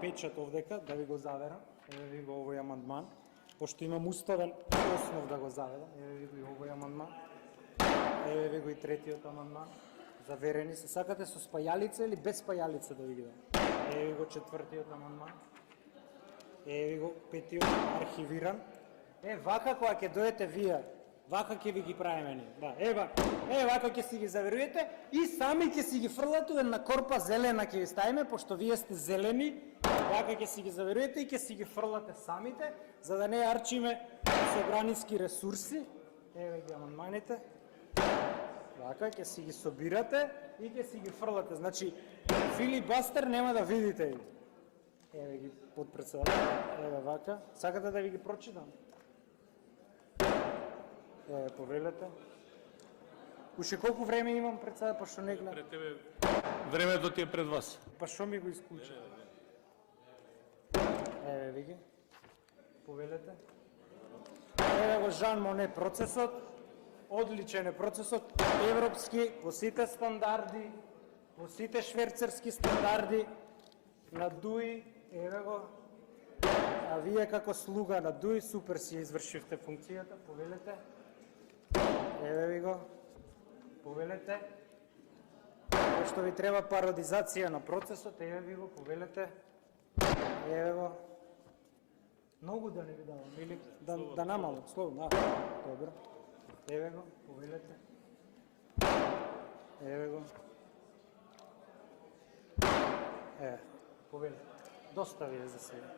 печат овдека да ви го заверам. Еве ви го овој амандман. Пошто имам уставен основ да го заведам. Еве ви го и овој амандман. Еве ви го и третиот амандман. Заверени се. Сакате со спајалица или без спајалица да ви ги дам? Еве ви го четвртиот амандман. Еве ви го петиот архивиран. Вака кога ќе дојдете вие, вака ќе ви ги правиме ние. Да, вака ќе си ги заверувате и сами ќе си ги фрлате една корпа зелена ќе ви ставиме, пошто вие сте зелени, вака ќе си ги заверувате и ќе си ги фрлате самите, за да не арчиме собраниски ресурси. Еве ги амандманите. Вака ќе си ги собирате и ќе си ги фрлате. Значи, филибастер нема да видите. Еве ги подпредседател. Еве вака. Сакате да ви ги прочитам? Еве повелете. Уште колку време имам пред сега, па што не гледам? Пред тебе времето ти е пред вас. Па што ми го исклучи? Еве ви ги. Повелете. Еве го Жан Моне процесот. Одличен е процесот, европски, по сите стандарди, по сите шверцерски стандарди, на ДУИ, еве го, а вие како слуга на ДУИ, супер си извршивте функцијата, повелете, еве ви го, повелете, пошто ви треба пародизација на процесот, еве ви го, повелете, еве го, многу да не ви давам, или да намалам, слободно, добро. Еве го, повелете. Еве го. Повелете. Доста ви е за сега.